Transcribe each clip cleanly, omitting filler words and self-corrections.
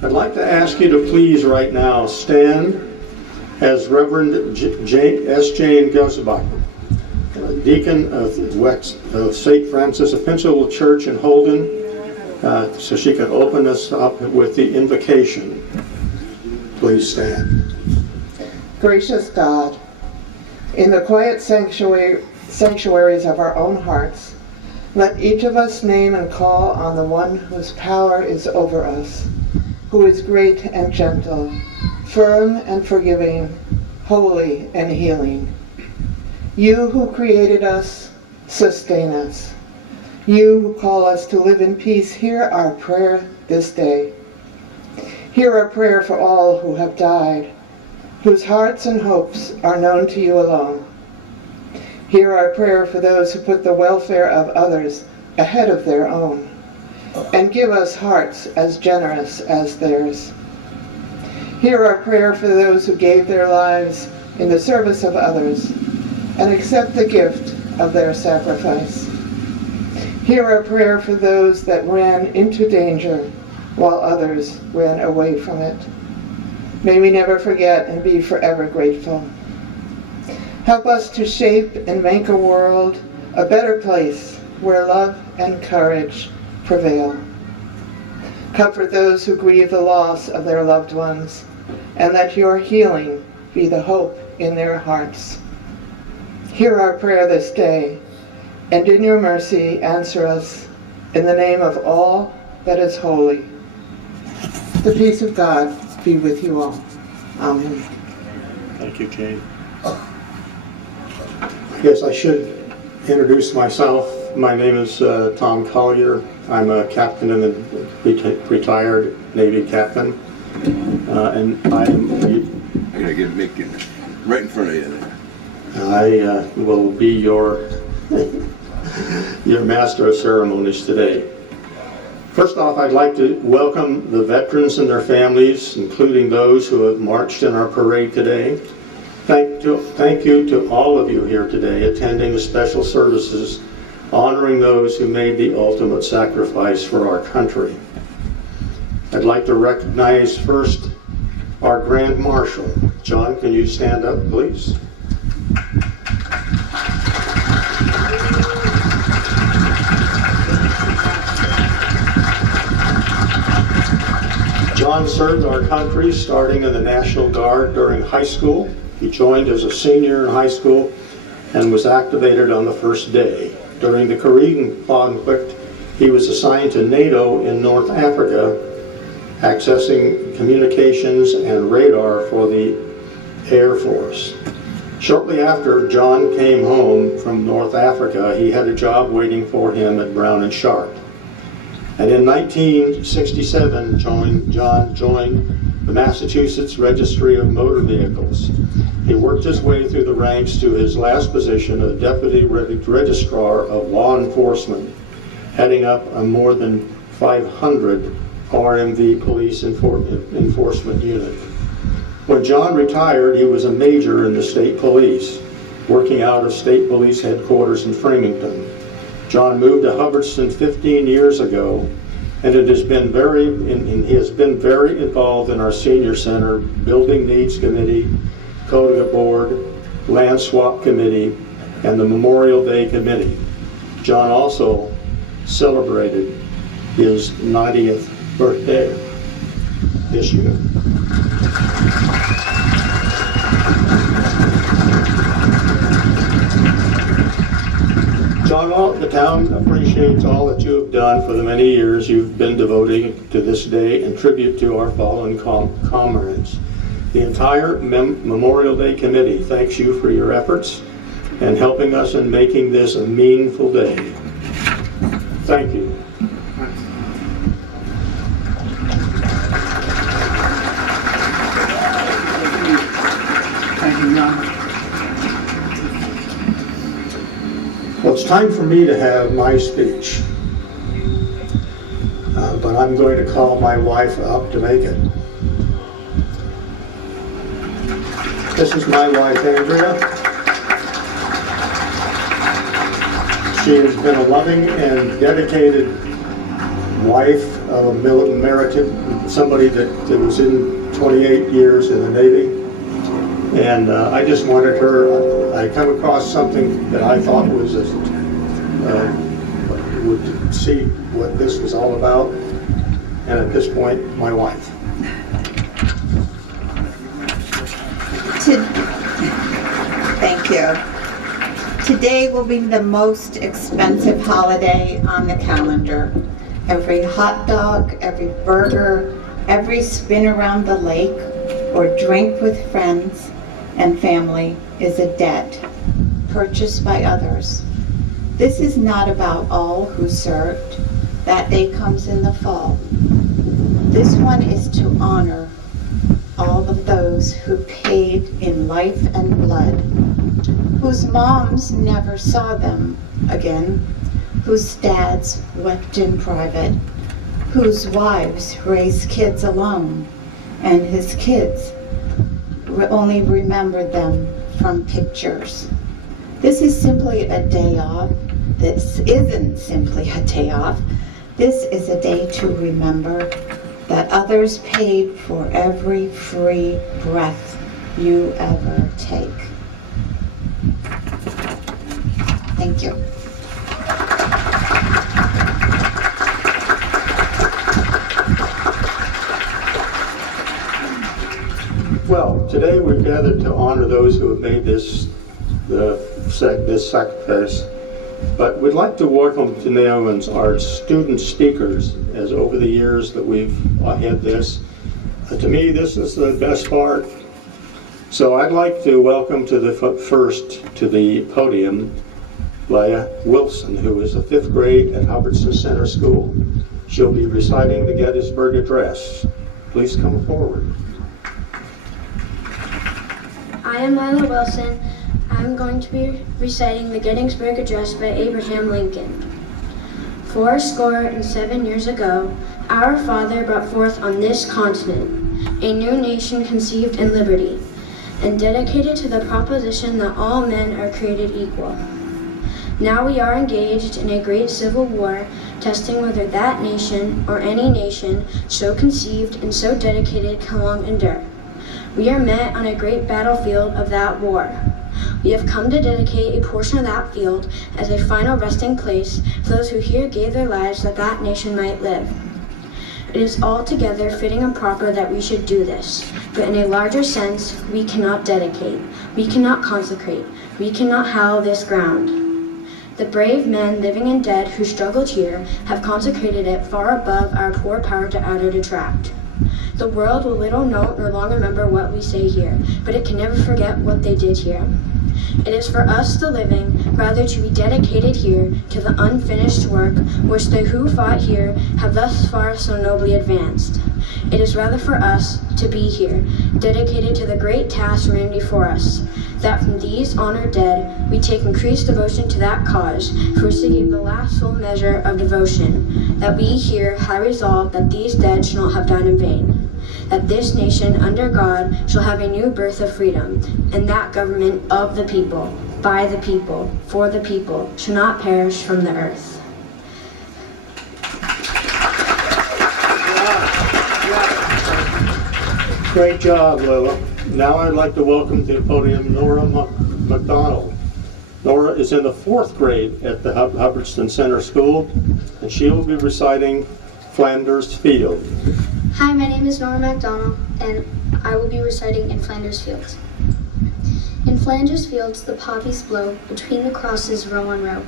I'd like to ask you to please right now stand as Reverend S. Jane Gusbach, deacon of St. Francis Episcopal Church in Holden, so she can open us up with the invocation. Please stand. Gracious God, in the quiet sanctuaries of our own hearts, let each of us name and call on the one whose power is over us, who is great and gentle, firm and forgiving, holy and healing. You who created us, sustain us. You who call us to live in peace, hear our prayer this day. Hear our prayer for all who have died, whose hearts and hopes are known to you alone. Hear our prayer for those who put the welfare of others ahead of their own, and give us hearts as generous as theirs. Hear our prayer for those who gave their lives in the service of others, and accept the gift of their sacrifice. Hear our prayer for those that ran into danger while others ran away from it. May we never forget and be forever grateful. Help us to shape and make a world a better place where love and courage prevail. Comfort those who grieve the loss of their loved ones, and let your healing be the hope in their hearts. Hear our prayer this day, and in your mercy answer us in the name of all that is holy. The peace of God be with you all. Amen. Thank you, Jane. Yes, I should introduce myself. My name is Tom Collier. I'm a captain in the retired Navy captain, and I gotta make it right in front of you there. I will be your master of ceremonies today. First off, I'd like to welcome the veterans and their families, including those who have marched in our parade today. Thank you to all of you here today attending the special services, honoring those who made the ultimate sacrifice for our country. I'd like to recognize first our Grand Marshal. John, can you stand up, please? John served our country starting in the National Guard during high school. He joined as a senior in high school and was activated on the first day. During the Korean conflict, he was assigned to NATO in North Africa, accessing communications and radar for the Air Force. Shortly after John came home from North Africa, he had a job waiting for him at Brown and Sharp. And in 1967, John joined the Massachusetts Registry of Motor Vehicles. He worked his way through the ranks to his last position of Deputy Registrar of Law Enforcement, heading up a more than 500 RMV police enforcement unit. When John retired, he was a major in the state police, working out of state police headquarters in Framingham. John moved to Hubbardston 15 years ago, and he has been very involved in our senior center, building needs committee, code board, land swap committee, and the Memorial Day committee. John also celebrated his 90th birthday this year. John, the town appreciates all that you have done for the many years you've been devoting to this day in tribute to our fallen comrades. The entire Memorial Day Committee thanks you for your efforts and helping us in making this a meaningful day. Thank you. Thank you, John. Well, it's time for me to have my speech, but I'm going to call my wife up to make it. This is my wife, Andrea. She has been a loving and dedicated wife American, somebody that was in 28 years in the Navy. And I just wanted her, I come across something that I thought was, would see what this was all about. And at this point, my wife. Thank you. Today will be the most expensive holiday on the calendar. Every hot dog, every burger, every spin around the lake, or drink with friends and family is a debt purchased by others. This is not about all who served. That day comes in the fall. This one is to honor all of those who paid in life and blood, whose moms never saw them again, whose dads wept in private, whose wives raised kids alone, and his kids only remembered them from pictures. This is simply a day off. This isn't simply a day off. This is a day to remember that others paid for every free breath you ever take. Thank you. Well, today we've gathered to honor those who have made this sacrifice. But we'd like to welcome to now our student speakers, as over the years that we've had this. To me, this is the best part. So I'd like to welcome to the first to the podium Leah Wilson, who is a 5th grade at Hubbardston Center School. She'll be reciting the Gettysburg Address. Please come forward. I am Lila Wilson. I'm going to be reciting the Gettysburg Address by Abraham Lincoln. 407 years ago, our Father brought forth on this continent a new nation conceived in liberty and dedicated to the proposition that all men are created equal. Now we are engaged in a great civil war, testing whether that nation or any nation so conceived and so dedicated can long endure. We are met on a great battlefield of that war. We have come to dedicate a portion of that field as a final resting place for those who here gave their lives that that nation might live. It is altogether fitting and proper that we should do this, but in a larger sense, we cannot dedicate, we cannot consecrate, we cannot hallow this ground. The brave men, living and dead, who struggled here have consecrated it far above our poor power to add or detract. The world will little note nor long remember what we say here, but it can never forget what they did here. It is for us, the living, rather to be dedicated here to the unfinished work which they who fought here have thus far so nobly advanced. It is rather for us to be here, dedicated to the great task remaining before us, that from these honored dead we take increased devotion to that cause for which they gave the last full measure of devotion, that we here high resolve that these dead shall not have died in vain, that this nation under God shall have a new birth of freedom, and that government of the people, by the people, for the people, shall not perish from the earth. Great job, Lila. Now I'd like to welcome to the podium Nora McDonald. Nora is in the 4th grade at the Hubbardston Center School, and she will be reciting Flanders Field. Hi, my name is Nora MacDonald, and I will be reciting In Flanders Fields. In Flanders Fields the poppies blow, between the crosses row on row,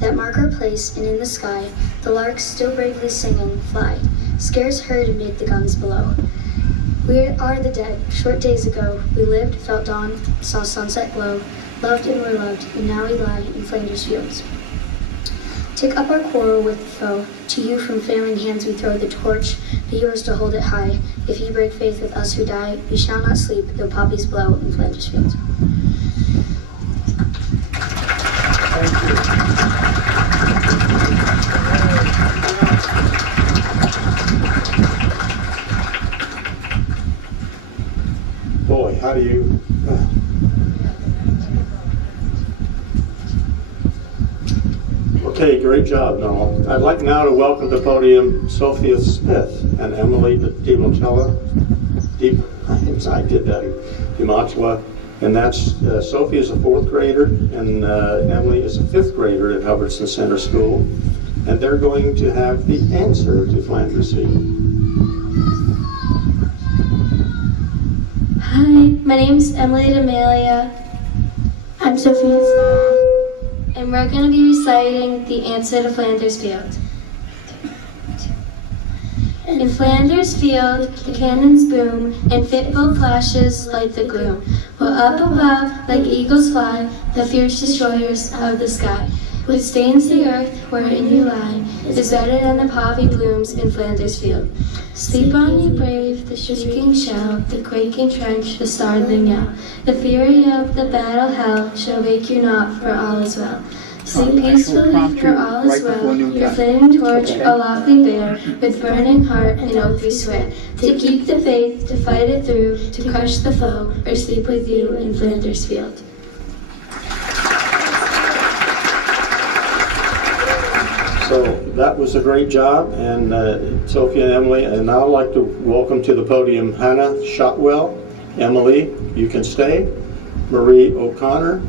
that mark our place, and in the sky the larks still bravely singing fly, scarce heard amid the guns below. We are the dead. Short days ago we lived, felt dawn, saw sunset glow, loved and were loved, and now we lie in Flanders Fields. Take up our quarrel with the foe. To you from failing hands we throw the torch, be yours to hold it high. If ye break faith with us who die, we shall not sleep, though poppies blow in Flanders Fields. Boy, how do you... Okay, great job, Noel. I'd like now to welcome to the podium Sophia Smith and Emily DiMontella. I did that. DiMontella. And that's, Sophie is a 4th grader and Emily is a 5th grader at Hubbardston Center School. And they're going to have the answer to Flanders Field. Hi, my name's Emily D'Amelia. I'm Sophia's mom, and we're going to be reciting the answer to Flanders Field. In Flanders Field, the cannons boom, and fitful flashes light the gloom. While up above, like eagles fly, the fierce destroyers of the sky. What stains the earth wherein you lie is better than the poppy blooms in Flanders Field. Sleep on, you brave, the shrieking shell, the quaking trench, the startling yell. The fury of the battle hell shall wake you not, for all is well. Sleep peacefully, for all is well. Your flaming torch aloftly bear, with burning heart and oath we swear, to keep the faith, to fight it through, to crush the foe, or sleep with you in Flanders Field. So that was a great job, and Sophia and Emily, and now I'd like to welcome to the podium Hannah Shotwell, Emily, you can stay, Marie O'Connor.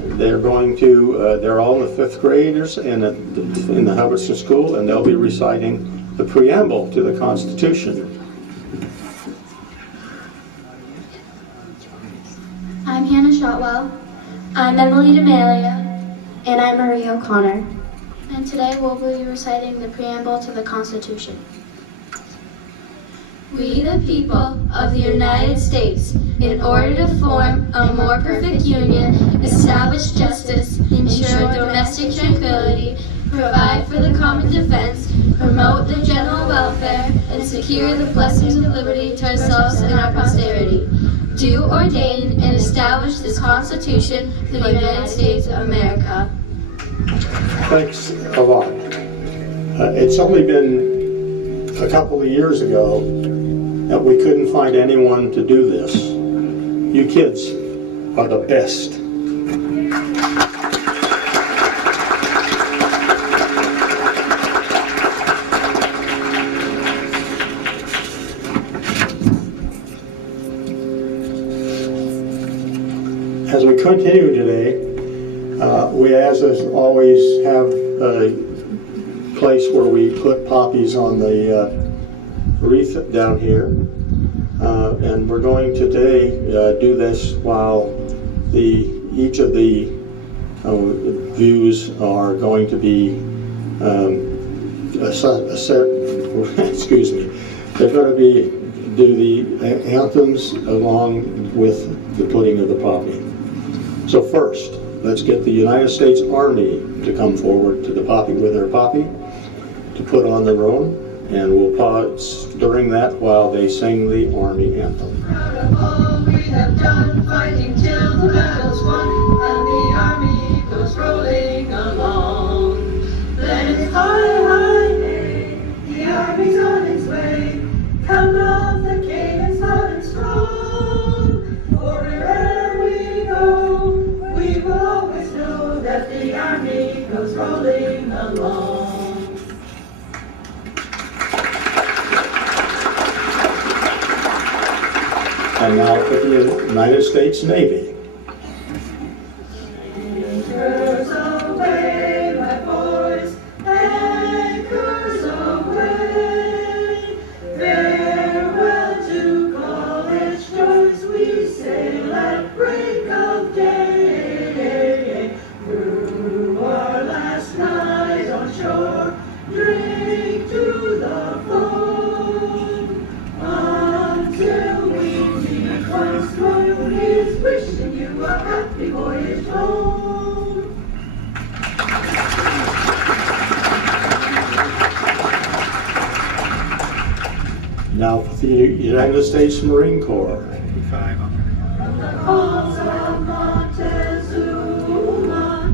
They're going to, they're all in the 5th graders in the Hubbardston School, and they'll be reciting the preamble to the Constitution. I'm Hannah Shotwell. I'm Emily D'Amelia. And I'm Marie O'Connor. And today we'll be reciting the preamble to the Constitution. We, the people of the United States, in order to form a more perfect union, establish justice, ensure domestic tranquility, provide for the common defense, promote the general welfare, and secure the blessings of liberty to ourselves and our posterity, do ordain and establish this Constitution for the United States of America. Thanks a lot. It's only been a couple of years ago that we couldn't find anyone to do this. You kids are the best. As we continue today, we, as always, have a place where we put poppies on the wreath down here. And we're going to today do this while each of the views are going to be excuse me. They're going to do the anthems along with the putting of the poppy. So first, let's get the United States Army to come forward to the poppy with their poppy to put on their own, and we'll pause during that while they sing the Army anthem. Proud of all we have done, fighting till the battle's won, and the Army goes rolling along. Then it's high, high, hey, the Army's on its way, coming off the cadence loud and strong. For wherever we go, we will always know that the Army goes rolling along. And now for the United States Navy. Anchors away, my boys, anchors away. Farewell to college joys, we sail at break of day. Through our last night on shore, drink to the foam, until we meet once more. Is wishing you a happy voyage home. Now for the United States Marine Corps. From the falls of Montezuma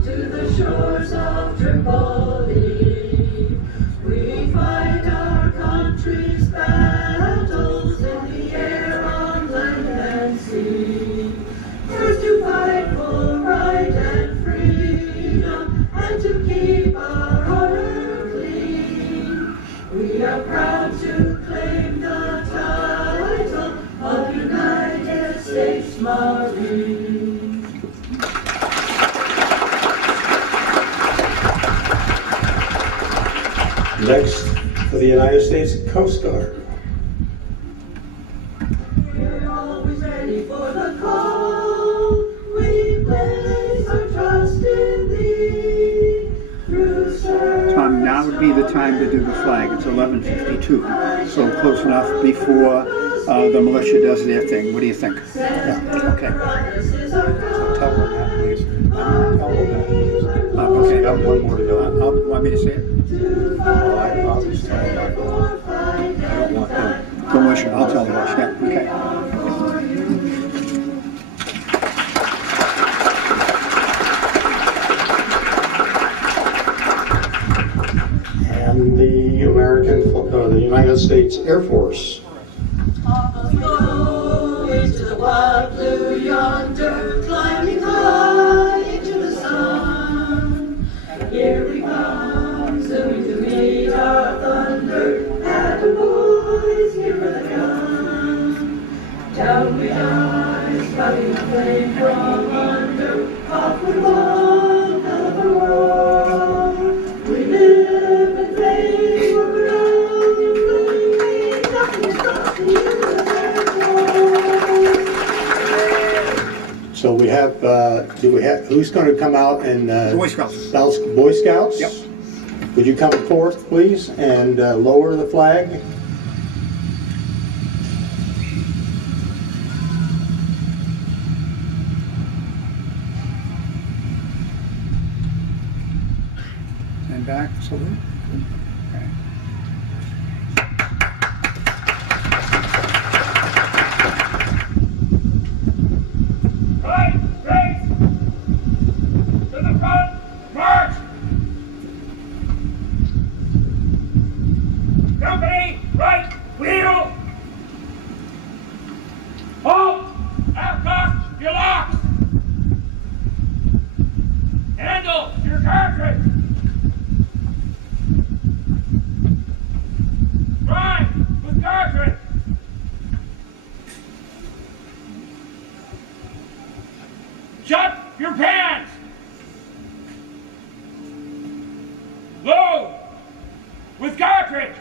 to the shores of Tripoli, we fight our country's battles in the air, on land and sea. First to fight for right and freedom, and to keep Next, for the United States Coast Guard. We're always ready for the call. We place our trust in thee. Through service. Tom, now would be the time to do the flag. It's 11:52, so close enough before the militia does their thing. What do you think? Yeah. Okay. Tell them that, please. Tell them that, please. Okay. Got one more to go. Want me to say it? I'll just tell them that. I don't want them. Go Militia. I'll tell the militia. Yeah. Okay. And the the United States Air Force. Away to the wild blue yonder, climbing high into the sun. Here we come, soon to meet our thunder. And the boys, here are the guns. Down we dive, spouting the flame from under. Off we one hell of a roar. We live and play, work around and play. Nothing stops the So we have, who's going to come out and? Boy Scouts. Boy Scouts? Yep. Would you come forth, please, and lower the flag? And back, salute. Okay. Right, race! To the front, march! Company, right, wheel! Halt! Have cocked your locks! Handle your cartridge! Prime with cartridge! Shut your pants! Load with cartridge!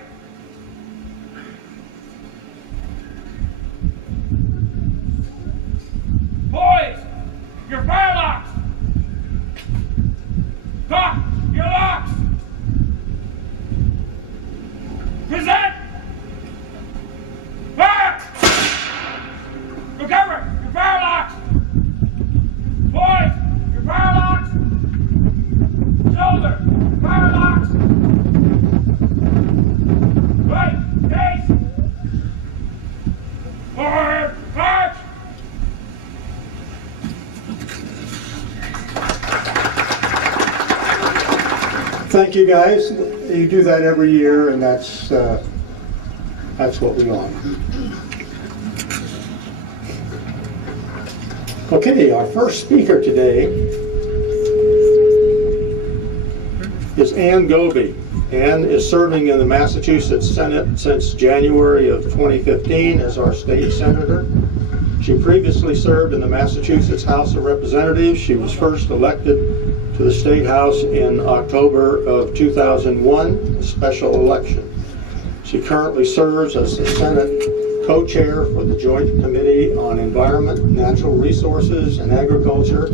Boys, your firelocks! Cock your locks! Present! Fire! Recover your firelocks! Boys, your firelocks! Shoulder, firelocks! Right, case! Forward, march! Thank you, guys. You do that every year, and that's what we want. Okay, our first speaker today is Ann Goby. Ann is serving in the Massachusetts Senate since January of 2015 as our state senator. She previously served in the Massachusetts House of Representatives. She was first elected to the State House in October of 2001, a special election. She currently serves as the Senate co-chair for the Joint Committee on Environment, Natural Resources, and Agriculture,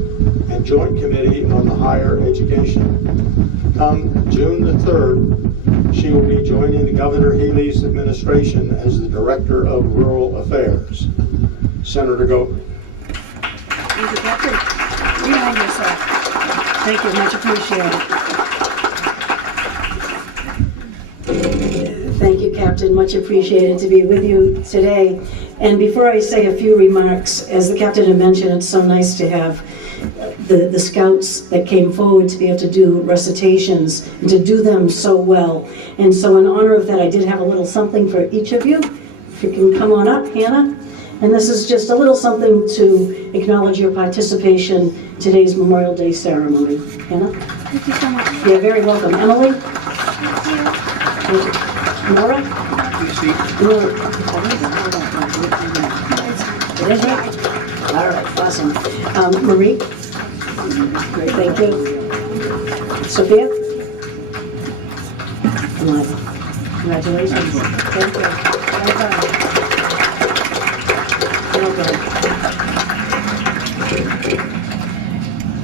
and Joint Committee on the Higher Education. Come June the 3rd, she will be joining Governor Healey's administration as the Director of Rural Affairs. Senator Goby. Thank you, Captain. Behind yourself. Thank you, much appreciated. Thank you, Captain, much appreciated to be with you today. And before I say a few remarks, as the Captain had mentioned, it's so nice to have the scouts that came forward to be able to do recitations and to do them so well. And so in honor of that, I did have a little something for each of you. If you can come on up, Hannah. And this is just a little something to acknowledge your participation in today's Memorial Day ceremony. Hannah? Thank you so much. You're very welcome. Emily? Thank you. Thank you. Nora? Nora. It is right? All right, awesome. Marie? Great, thank you. Sophia? Lila. Congratulations. Thank you. Well done. Well done.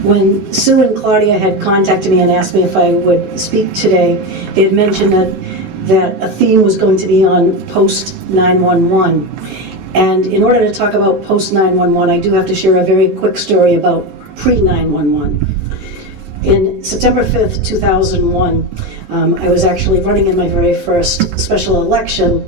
When Sue and Claudia had contacted me and asked me if I would speak today, they had mentioned that a theme was going to be on post-911. And in order to talk about post-911, I do have to share a very quick story about pre-911. In September 5th, 2001, I was actually running in my very first special election,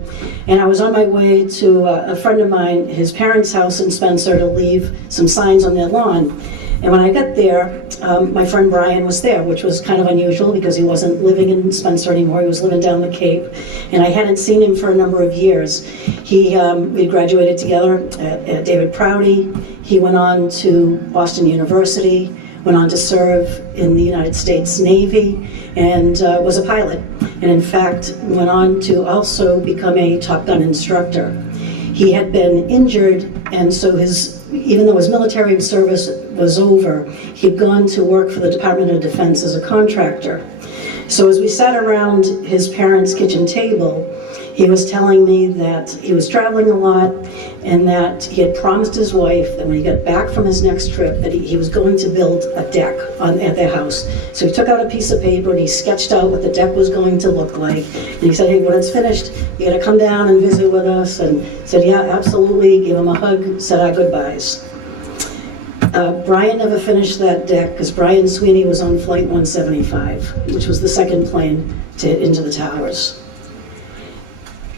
and I was on my way to a friend of mine, his parents' house in Spencer, to leave some signs on their lawn. And when I got there, my friend Brian was there, which was kind of unusual because he wasn't living in Spencer anymore. He was living down the Cape, and I hadn't seen him for a number of years. We graduated together at David Prouty. He went on to Boston University, went on to serve in the United States Navy, and was a pilot. And in fact, went on to also become a Top Gun instructor. He had been injured, and so even though his military service was over, he'd gone to work for the Department of Defense as a contractor. So as we sat around his parents' kitchen table, he was telling me that he was traveling a lot and that he had promised his wife that when he got back from his next trip that he was going to build a deck at their house. So he took out a piece of paper and he sketched out what the deck was going to look like. And he said, hey, when it's finished, you gotta come down and visit with us. And said, yeah, absolutely, gave him a hug, said our goodbyes. Brian never finished that deck because Brian Sweeney was on Flight 175, which was the second plane to hit into the towers.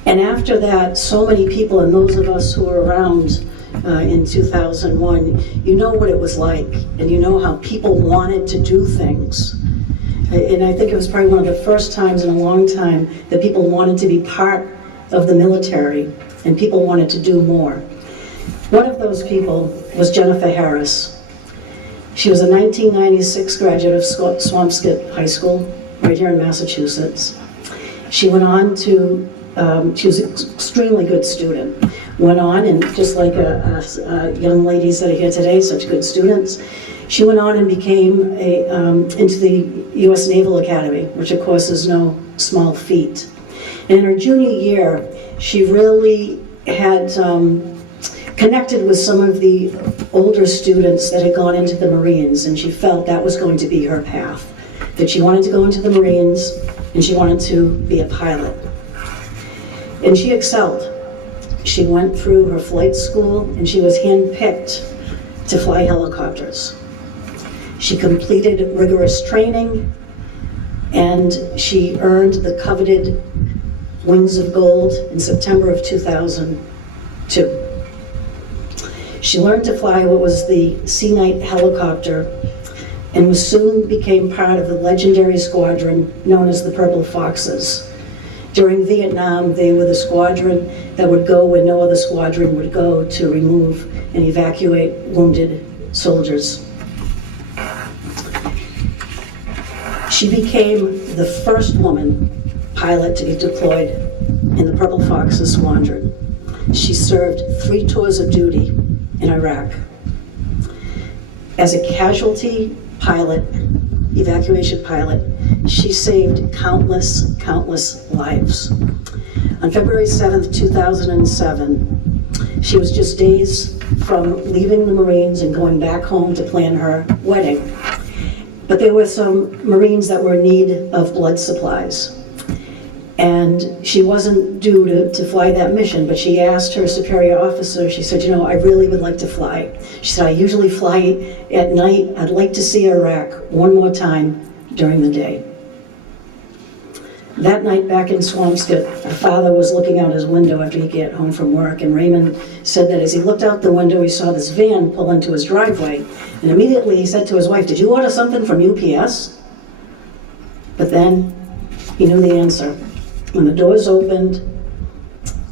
And after that, so many people, and those of us who were around in 2001, you know what it was like, and you know how people wanted to do things. And I think it was probably one of the first times in a long time that people wanted to be part of the military, and people wanted to do more. One of those people was Jennifer Harris. She was a 1996 graduate of Swampscott High School, right here in Massachusetts. She went on to she was an extremely good student. Went on, and just like young ladies that are here today, such good students, she went on and became into the U.S. Naval Academy, which of course is no small feat. And in her junior year, she really had connected with some of the older students that had gone into the Marines, and she felt that was going to be her path, that she wanted to go into the Marines and she wanted to be a pilot. And she excelled. She went through her flight school and she was handpicked to fly helicopters. She completed rigorous training and she earned the coveted Wings of Gold in September of 2002. She learned to fly what was the Sea Knight helicopter and soon became part of the legendary squadron known as the Purple Foxes. During Vietnam, they were the squadron that would go where no other squadron would go to remove and evacuate wounded soldiers. She became the first woman pilot to be deployed in the Purple Foxes squadron. She served 3 tours of duty in Iraq. As a casualty pilot, evacuation pilot, she saved countless lives. On February 7th, 2007, she was just days from leaving the Marines and going back home to plan her wedding. But there were some Marines that were in need of blood supplies. And she wasn't due to fly that mission, but she asked her superior officer, she said, you know, I really would like to fly. She said, I usually fly at night. I'd like to see Iraq one more time during the day. That night back in Swampscott, her father was looking out his window after he got home from work, and Raymond said that as he looked out the window, he saw this van pull into his driveway. And immediately he said to his wife, did you order something from UPS? But then he knew the answer. When the doors opened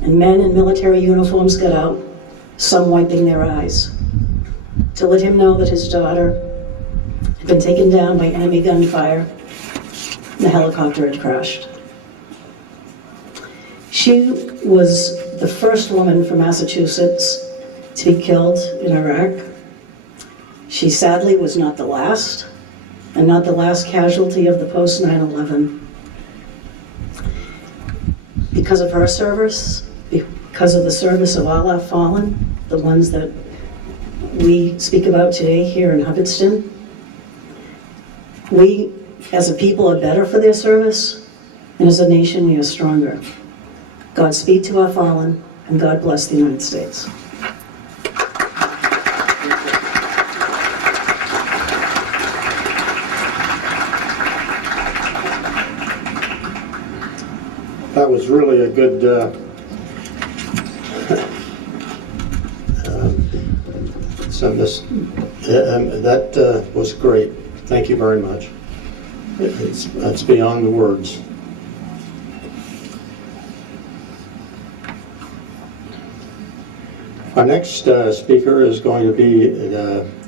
and men in military uniforms got out, some wiping their eyes, to let him know that his daughter had been taken down by enemy gunfire. The helicopter had crashed. She was the first woman from Massachusetts to be killed in Iraq. She sadly was not the last, and not the last casualty of the post 9/11. because of her service, because of the service of all our fallen, the ones that we speak about today here in Hubbardston. We, as a people, are better for their service, and as a nation, we are stronger. Godspeed to our fallen, and God bless the United States. That was really a good that was great. Thank you very much. That's beyond the words. Our next speaker is going to be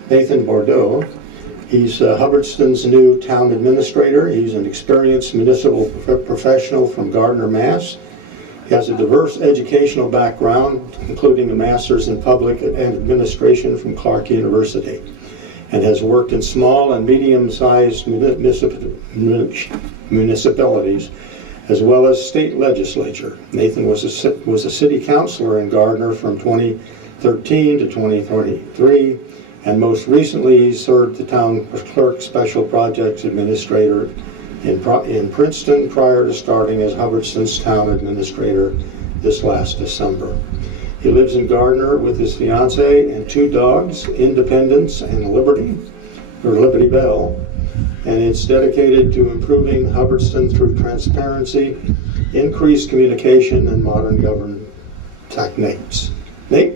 Nathan Bordeaux. He's Hubbardston's new town administrator. He's an experienced municipal professional from Gardner, Mass. He has a diverse educational background, including a master's in public administration from Clark University, and has worked in small and medium-sized municipalities, as well as state legislature. Nathan was a city councilor in Gardner from 2013 to 2023, and most recently he served the town clerk special projects administrator in Princeton prior to starting as Hubbardston's town administrator this last December. He lives in Gardner with his fiance and 2 dogs, Independence and Liberty Bell, and it's dedicated to improving Hubbardston through transparency, increased communication, and modern government techniques. Nate?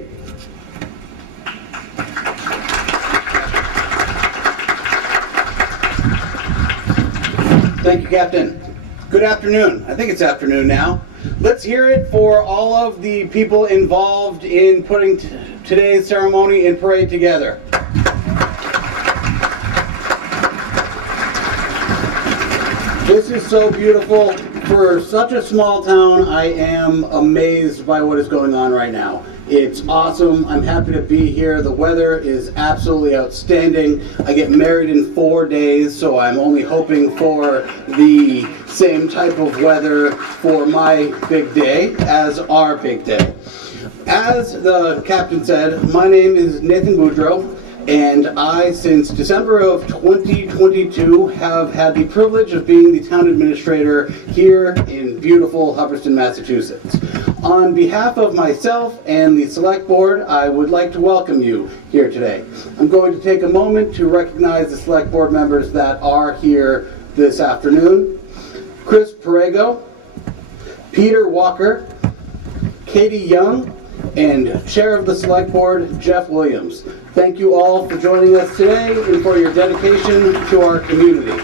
Thank you, Captain. Good afternoon. I think it's afternoon now. Let's hear it for all of the people involved in putting today's ceremony and parade together. This is so beautiful. For such a small town, I am amazed by what is going on right now. It's awesome. I'm happy to be here. The weather is absolutely outstanding. I get married in 4 days, so I'm only hoping for the same type of weather for my big day as our big day. As the captain said, my name is Nathan Boudreau, and I, since December of 2022, have had the privilege of being the town administrator here in beautiful Hubbardston, Massachusetts. On behalf of myself and the select board, I would like to welcome you here today. I'm going to take a moment to recognize the select board members that are here this afternoon. Chris Perego, Peter Walker, Katie Young, and Chair of the Select Board, Jeff Williams. Thank you all for joining us today and for your dedication to our community.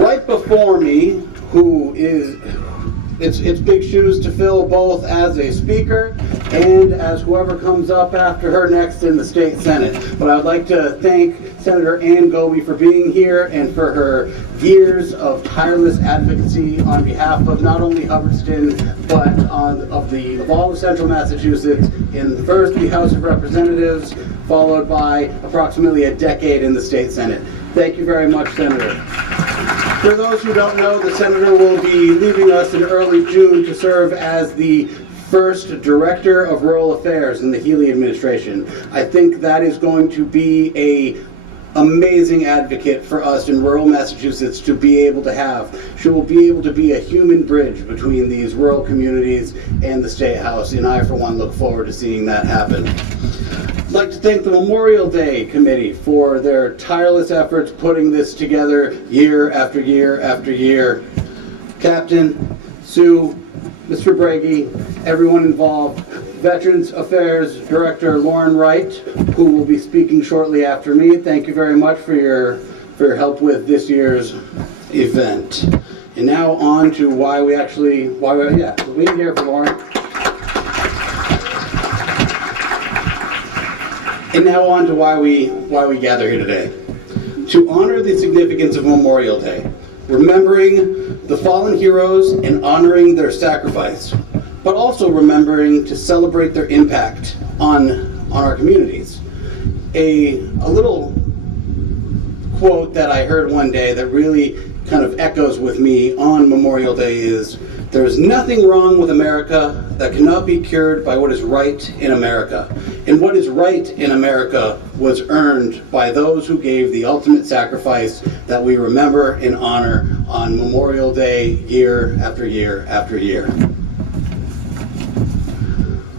Right before me, it's big shoes to fill both as a speaker and as whoever comes up after her next in the state senate. But I would like to thank Senator Ann Goby for being here and for her years of tireless advocacy on behalf of not only Hubbardston, but of all of central Massachusetts, in first the House of Representatives, followed by approximately a decade in the state senate. Thank you very much, Senator. For those who don't know, the senator will be leaving us in early June to serve as the first Director of Rural Affairs in the Healy administration. I think that is going to be an amazing advocate for us in rural Massachusetts to be able to have. She will be able to be a human bridge between these rural communities and the State House, and I, for one, look forward to seeing that happen. I'd like to thank the Memorial Day Committee for their tireless efforts putting this together year after year after year. Captain, Sue, Mr. Brady, everyone involved, Veterans Affairs Director Lauren Wright, who will be speaking shortly after me. Thank you very much for your help with this year's event. And now on to why we're here for Lauren. And now on to why we gather here today. To honor the significance of Memorial Day, remembering the fallen heroes and honoring their sacrifice, but also remembering to celebrate their impact on our communities. A little quote that I heard one day that really kind of echoes with me on Memorial Day is, there is nothing wrong with America that cannot be cured by what is right in America. And what is right in America was earned by those who gave the ultimate sacrifice that we remember and honor on Memorial Day year after year after year.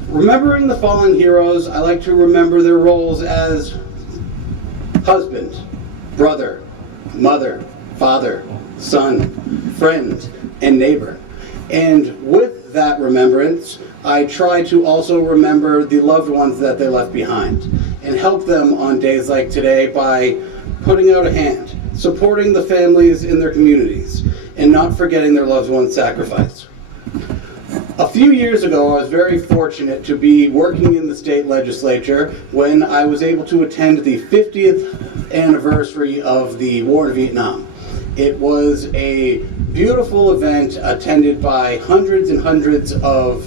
Remembering the fallen heroes, I like to remember their roles as husband, brother, mother, father, son, friend, and neighbor. And with that remembrance, I try to also remember the loved ones that they left behind and help them on days like today by putting out a hand, supporting the families in their communities, and not forgetting their loved ones' sacrifice. A few years ago, I was very fortunate to be working in the state legislature when I was able to attend the 50th anniversary of the War in Vietnam. It was a beautiful event attended by hundreds and hundreds of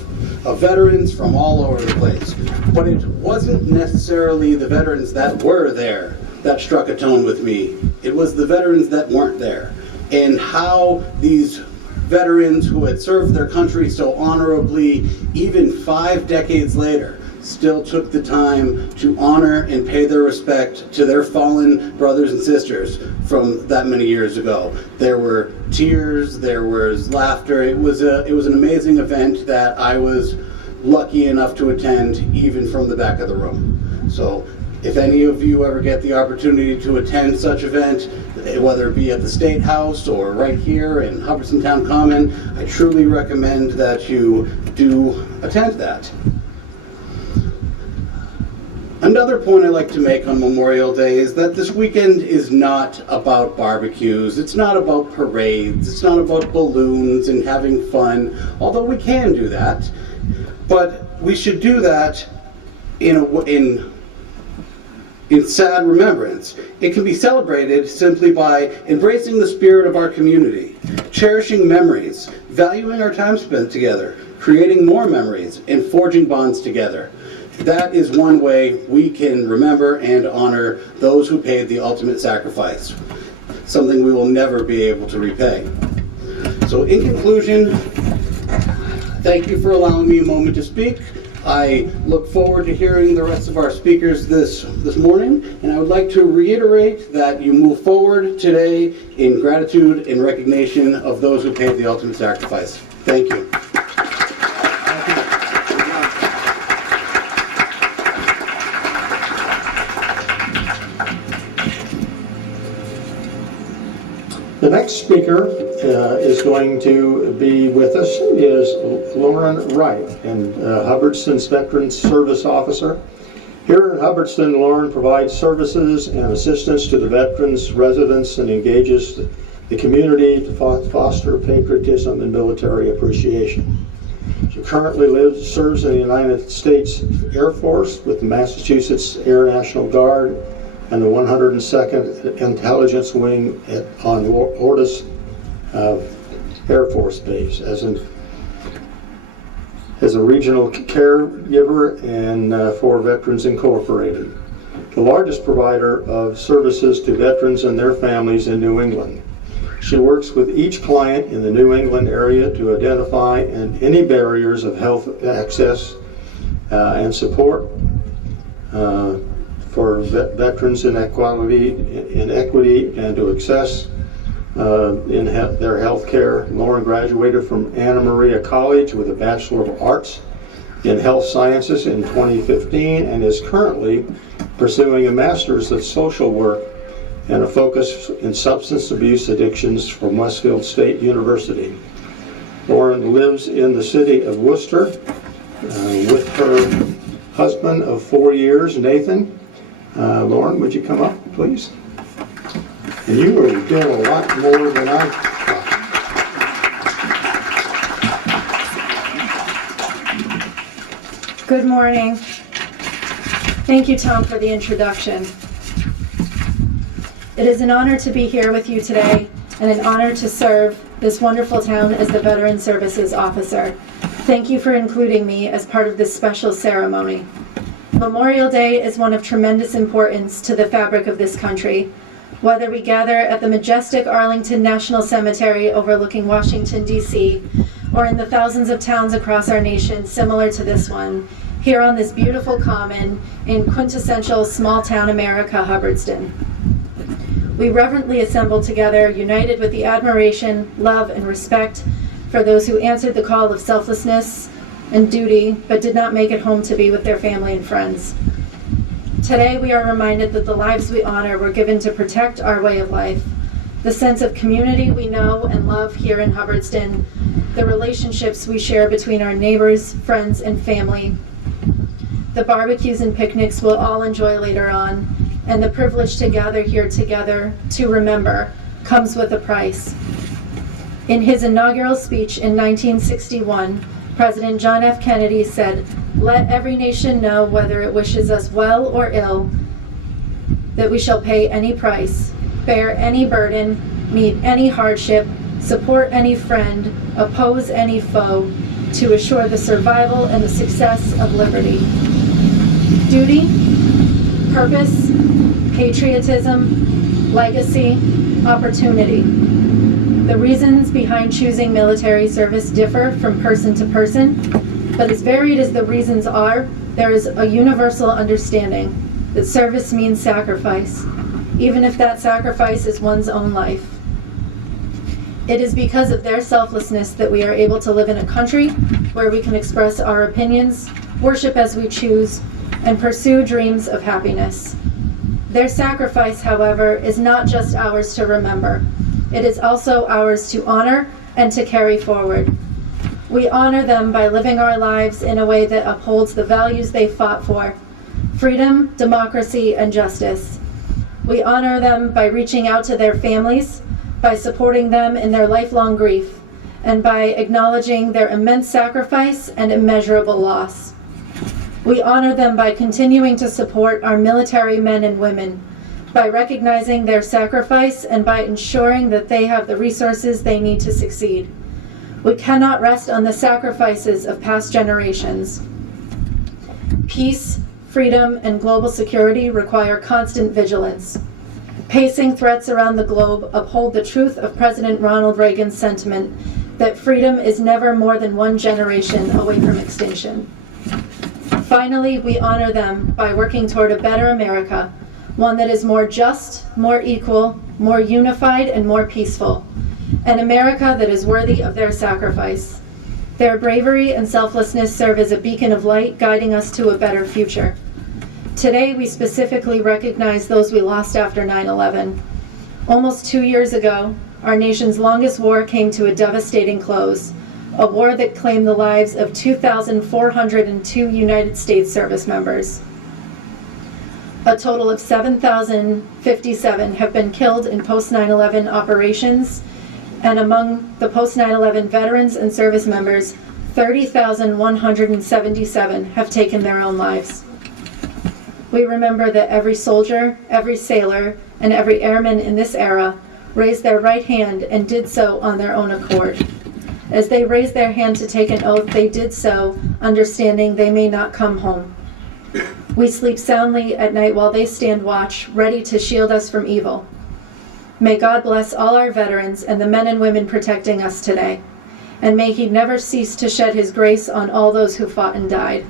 veterans from all over the place. But it wasn't necessarily the veterans that were there that struck a tone with me. It was the veterans that weren't there, and how these veterans who had served their country so honorably, even 5 decades later, still took the time to honor and pay their respect to their fallen brothers and sisters from that many years ago. There were tears, there was laughter. It was an amazing event that I was lucky enough to attend, even from the back of the room. So if any of you ever get the opportunity to attend such event, whether it be at the State House or right here in Hubbardston Town Common, I truly recommend that you do attend that. Another point I like to make on Memorial Day is that this weekend is not about barbecues, it's not about parades, it's not about balloons and having fun, although we can do that, but we should do that in sad remembrance. It can be celebrated simply by embracing the spirit of our community, cherishing memories, valuing our time spent together, creating more memories, and forging bonds together. That is one way we can remember and honor those who paid the ultimate sacrifice, something we will never be able to repay. So in conclusion, thank you for allowing me a moment to speak. I look forward to hearing the rest of our speakers this morning, and I would like to reiterate that you move forward today in gratitude and recognition of those who paid the ultimate sacrifice. Thank you. The next speaker is going to be with us is Lauren Wright, and Hubbardston's Veterans Service Officer. Here in Hubbardston, Lauren provides services and assistance to the veterans, residents, and engages the community to foster patriotism and military appreciation. She currently serves in the United States Air Force with the Massachusetts Air National Guard and the 102nd Intelligence Wing on Hubbardston Air Force Base as a regional caregiver and for Veterans Incorporated, the largest provider of services to veterans and their families in New England. She works with each client in the New England area to identify any barriers of health access and support for veterans in equity and to access in their health care. Lauren graduated from Anna Maria College with a Bachelor of Arts in Health Sciences in 2015 and is currently pursuing a Master's of Social Work and a focus in substance abuse addictions from Westfield State University. Lauren lives in the city of Worcester with her husband of 4 years, Nathan. Lauren, would you come up, please? And you are doing a lot more than I thought. Good morning. Thank you, Tom, for the introduction. It is an honor to be here with you today and an honor to serve this wonderful town as the Veteran Services Officer. Thank you for including me as part of this special ceremony. Memorial Day is one of tremendous importance to the fabric of this country. Whether we gather at the majestic Arlington National Cemetery overlooking Washington, D.C., or in the thousands of towns across our nation similar to this one, here on this beautiful common in quintessential small-town America, Hubbardston. We reverently assemble together, united with the admiration, love, and respect for those who answered the call of selflessness and duty, but did not make it home to be with their family and friends. Today, we are reminded that the lives we honor were given to protect our way of life, the sense of community we know and love here in Hubbardston, the relationships we share between our neighbors, friends, and family, the barbecues and picnics we'll all enjoy later on, and the privilege to gather here together to remember comes with a price. In his inaugural speech in 1961, President John F. Kennedy said, "Let every nation know, whether it wishes us well or ill, that we shall pay any price, bear any burden, meet any hardship, support any friend, oppose any foe, to assure the survival and the success of liberty." Duty, purpose, patriotism, legacy, opportunity. The reasons behind choosing military service differ from person to person, but as varied as the reasons are, there is a universal understanding that service means sacrifice, even if that sacrifice is one's own life. It is because of their selflessness that we are able to live in a country where we can express our opinions, worship as we choose, and pursue dreams of happiness. Their sacrifice, however, is not just ours to remember. It is also ours to honor and to carry forward. We honor them by living our lives in a way that upholds the values they fought for: freedom, democracy, and justice. We honor them by reaching out to their families, by supporting them in their lifelong grief, and by acknowledging their immense sacrifice and immeasurable loss. We honor them by continuing to support our military men and women, by recognizing their sacrifice and by ensuring that they have the resources they need to succeed. We cannot rest on the sacrifices of past generations. Peace, freedom, and global security require constant vigilance. Pacing threats around the globe uphold the truth of President Ronald Reagan's sentiment that freedom is never more than one generation away from extinction. Finally, we honor them by working toward a better America, one that is more just, more equal, more unified, and more peaceful. An America that is worthy of their sacrifice. Their bravery and selflessness serve as a beacon of light guiding us to a better future. Today, we specifically recognize those we lost after 9/11. Almost 2 years ago, our nation's longest war came to a devastating close, a war that claimed the lives of 2,402 United States service members. A total of 7,057 have been killed in post-9/11 operations, and among the post-9/11 veterans and service members, 30,177 have taken their own lives. We remember that every soldier, every sailor, and every airman in this era raised their right hand and did so on their own accord. As they raised their hand to take an oath, they did so understanding they may not come home. We sleep soundly at night while they stand watch, ready to shield us from evil. May God bless all our veterans and the men and women protecting us today. And may He never cease to shed His grace on all those who fought and died.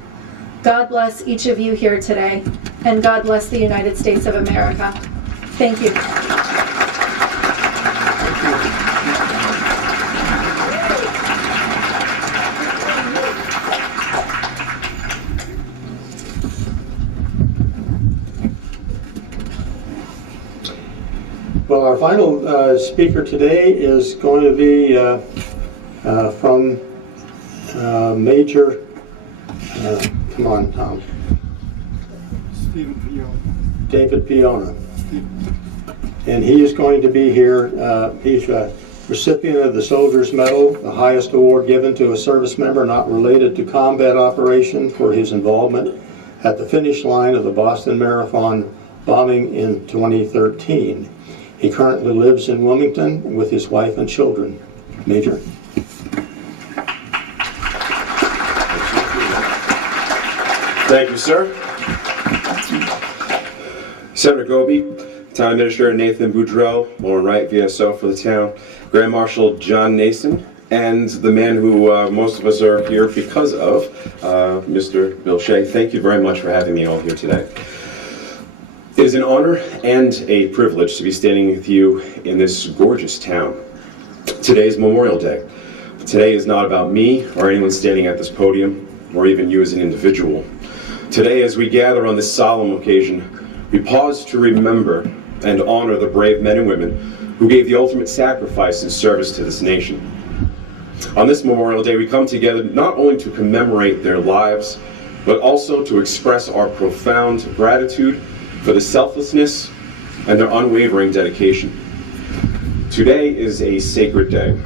God bless each of you here today, and God bless the United States of America. Thank you. Well, our final speaker today is going to be from Major, come on, Tom. David Fiona. And he is going to be here. He's a recipient of the Soldier's Medal, the highest award given to a service member not related to combat operation, for his involvement at the finish line of the Boston Marathon bombing in 2013. He currently lives in Wilmington with his wife and children. Major. Thank you, sir. Senator Goby, Town Administrator Nathan Boudreau, Lauren Wright, VSO for the town, Grand Marshal John Nason, and the man who most of us are here because of, Mr. Bill Shea. Thank you very much for having me all here today. It is an honor and a privilege to be standing with you in this gorgeous town. Today is Memorial Day. Today is not about me or anyone standing at this podium, or even you as an individual. Today, as we gather on this solemn occasion, we pause to remember and honor the brave men and women who gave the ultimate sacrifice in service to this nation. On this Memorial Day, we come together not only to commemorate their lives, but also to express our profound gratitude for the selflessness and their unwavering dedication. Today is a sacred day.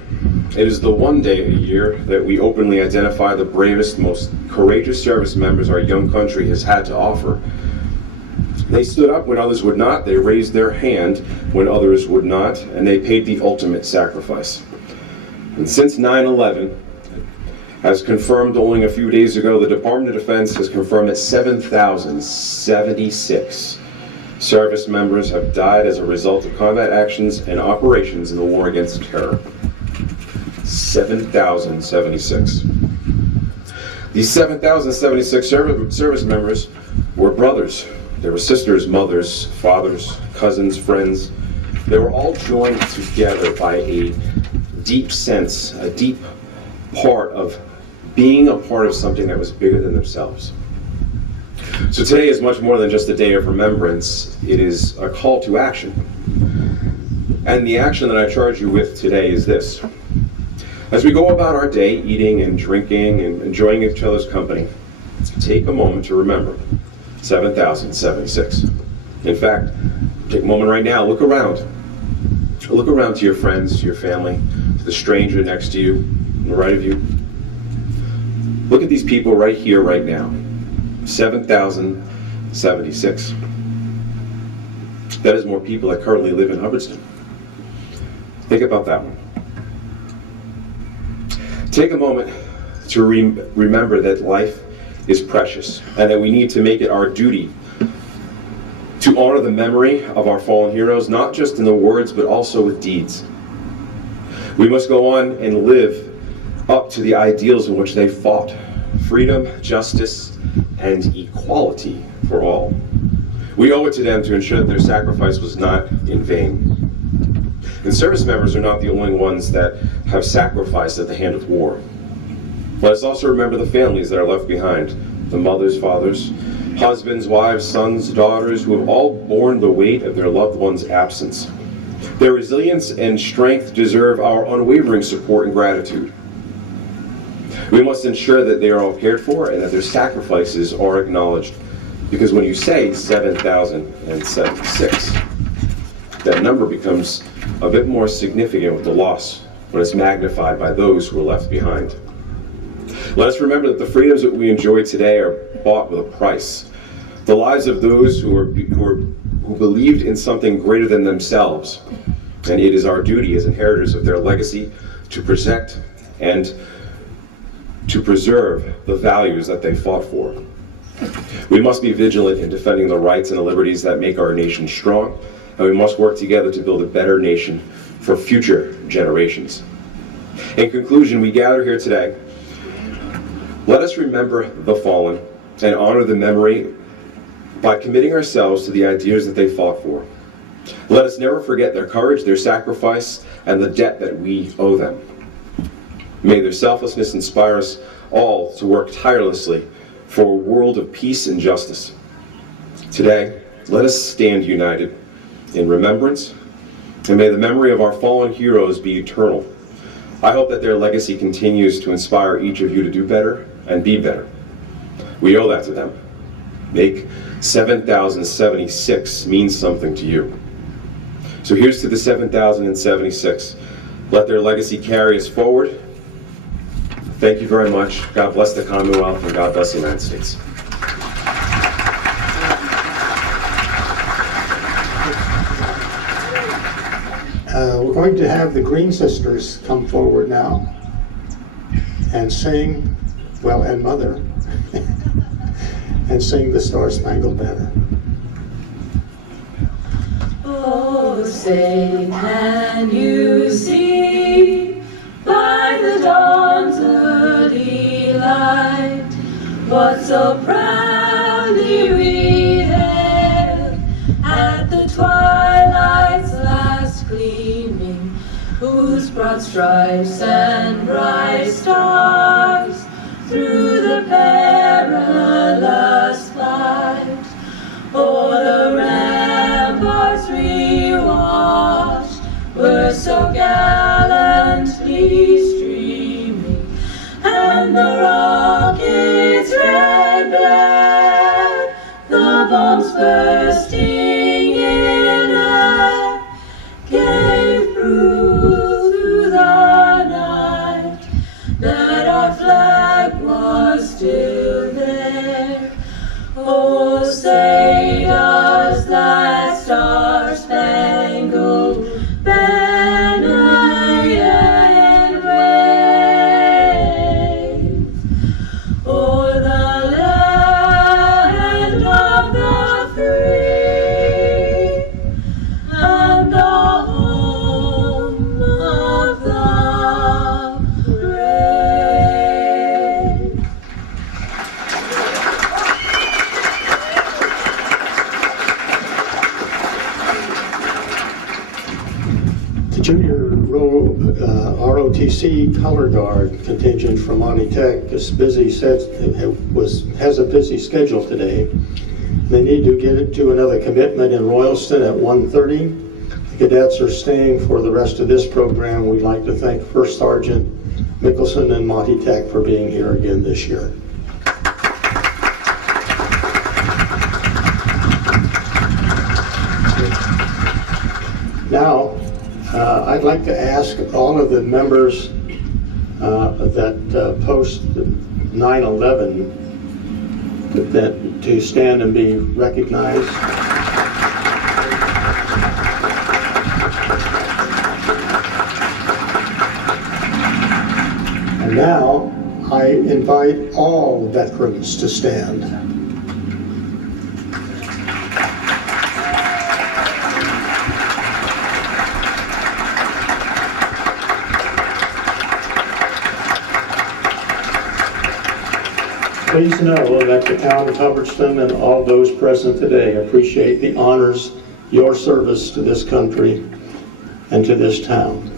It is the one day a year that we openly identify the bravest, most courageous service members our young country has had to offer. They stood up when others would not, they raised their hand when others would not, and they paid the ultimate sacrifice. And since 9/11, as confirmed only a few days ago, the Department of Defense has confirmed that 7,076 service members have died as a result of combat actions and operations in the war against terror. 7,076. These 7,076 service members were brothers. They were sisters, mothers, fathers, cousins, friends. They were all joined together by a deep sense, a deep part of being a part of something that was bigger than themselves. So today is much more than just a day of remembrance. It is a call to action. And the action that I charge you with today is this. As we go about our day, eating and drinking and enjoying each other's company, take a moment to remember 7,076. In fact, take a moment right now, look around. Look around to your friends, to your family, to the stranger next to you, on the right of you. Look at these people right here, right now. 7,076. That is more people that currently live in Hubbardston. Think about that one. Take a moment to remember that life is precious and that we need to make it our duty to honor the memory of our fallen heroes, not just in the words, but also with deeds. We must go on and live up to the ideals in which they fought: freedom, justice, and equality for all. We owe it to them to ensure that their sacrifice was not in vain. And service members are not the only ones that have sacrificed at the hand of war. Let us also remember the families that are left behind, the mothers, fathers, husbands, wives, sons, daughters, who have all borne the weight of their loved ones' absence. Their resilience and strength deserve our unwavering support and gratitude. We must ensure that they are all cared for and that their sacrifices are acknowledged. Because when you say 7,076, that number becomes a bit more significant with the loss when it's magnified by those who are left behind. Let us remember that the freedoms that we enjoy today are bought with a price. The lives of those who believed in something greater than themselves, and it is our duty as inheritors of their legacy to protect and to preserve the values that they fought for. We must be vigilant in defending the rights and the liberties that make our nation strong, and we must work together to build a better nation for future generations. In conclusion, we gather here today. Let us remember the fallen and honor the memory by committing ourselves to the ideas that they fought for. Let us never forget their courage, their sacrifice, and the debt that we owe them. May their selflessness inspire us all to work tirelessly for a world of peace and justice. Today, let us stand united in remembrance, and may the memory of our fallen heroes be eternal. I hope that their legacy continues to inspire each of you to do better and be better. We owe that to them. Make 7,076 mean something to you. So here's to the 7,076. Let their legacy carry us forward. Thank you very much. God bless the Commonwealth and God bless the United States. We're going to have the Green Sisters come forward now and sing, well, and Mother, and sing the Star Spangled Banner. Oh, Oh, say, can you see by the dawn's early light what so proudly we hailed at the twilight's last gleaming, whose broad stripes and bright stars through the perilous fight o'er the ramparts we watched were so gallantly streaming, and the rockets' red glare, the bombs bursting in air, gave proof through the night that our flag was still there. Oh, say does that star-spangled banner yet wave o'er the land of the free and the home of the brave? The junior ROTC color guard contingent from Monty Tech is has a busy schedule today. They need to get to another commitment in Royalston at 1:30. The cadets are staying for the rest of this program. We'd like to thank First Sergeant Mickelson and Monty Tech for being here again this year. Now, I'd like to ask all of the members that post 9/11 to stand and be recognized. And now, I invite all veterans to stand. Please know that the town of Hubbardston and all those present today appreciate the honors your service to this country and to this town.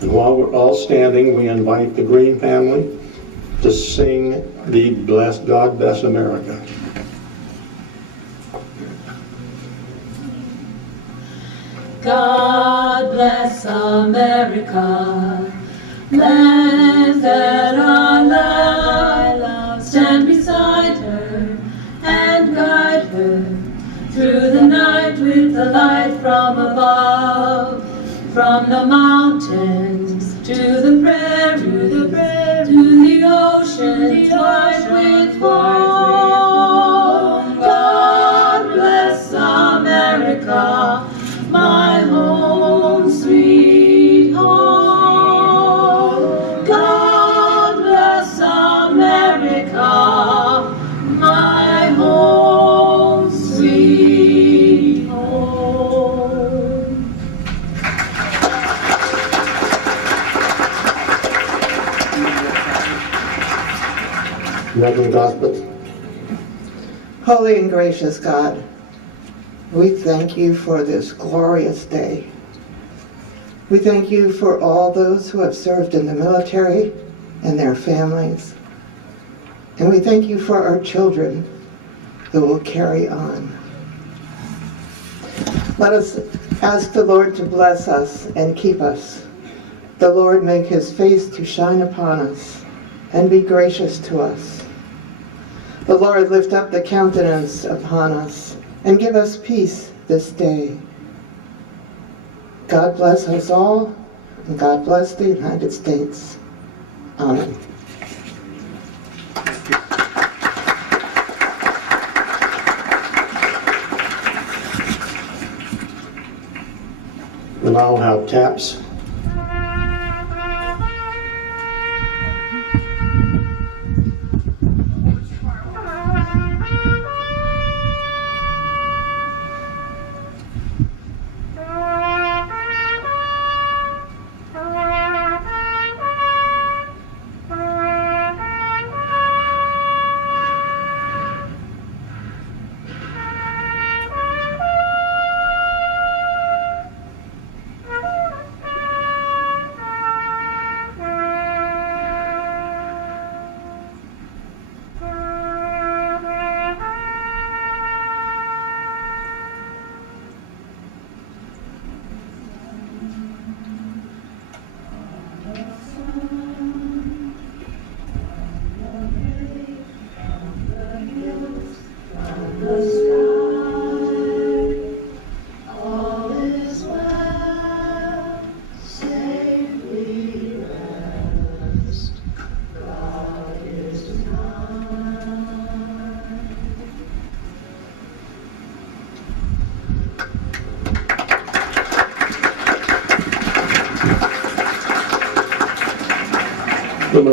And while we're all standing, we invite the Green family to sing the God Bless America. God bless America, land that our love, stand beside her and guide her through the night with the light from above, from the mountains to the prairie, to the ocean white with foam. God bless America, my home, sweet home. God bless America, my home, sweet home. Reverend Gospel. Holy and gracious God, we thank you for this glorious day. We thank you for all those who have served in the military and their families. And we thank you for our children who will carry on. Let us ask the Lord to bless us and keep us. The Lord make his face to shine upon us and be gracious to us. The Lord lift up the countenance upon us and give us peace this day. God bless us all, and God bless the United States. Amen. We'll now have taps.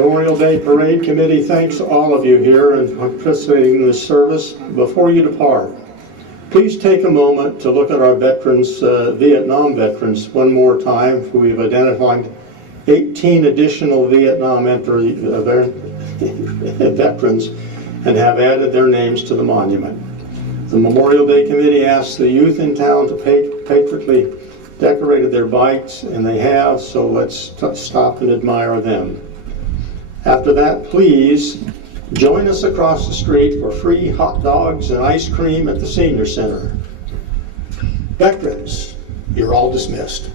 Memorial Day Parade Committee thanks all of you here and participating in this service. Before you depart, please take a moment to look at our veterans, Vietnam veterans, one more time. We've identified 18 additional Vietnam veterans and have added their names to the monument. The Memorial Day Committee asked the youth in town to patriotically decorate their bikes, and they have, so let's stop and admire them. After that, please join us across the street for free hot dogs and ice cream at the Senior Center. Veterans, you're all dismissed.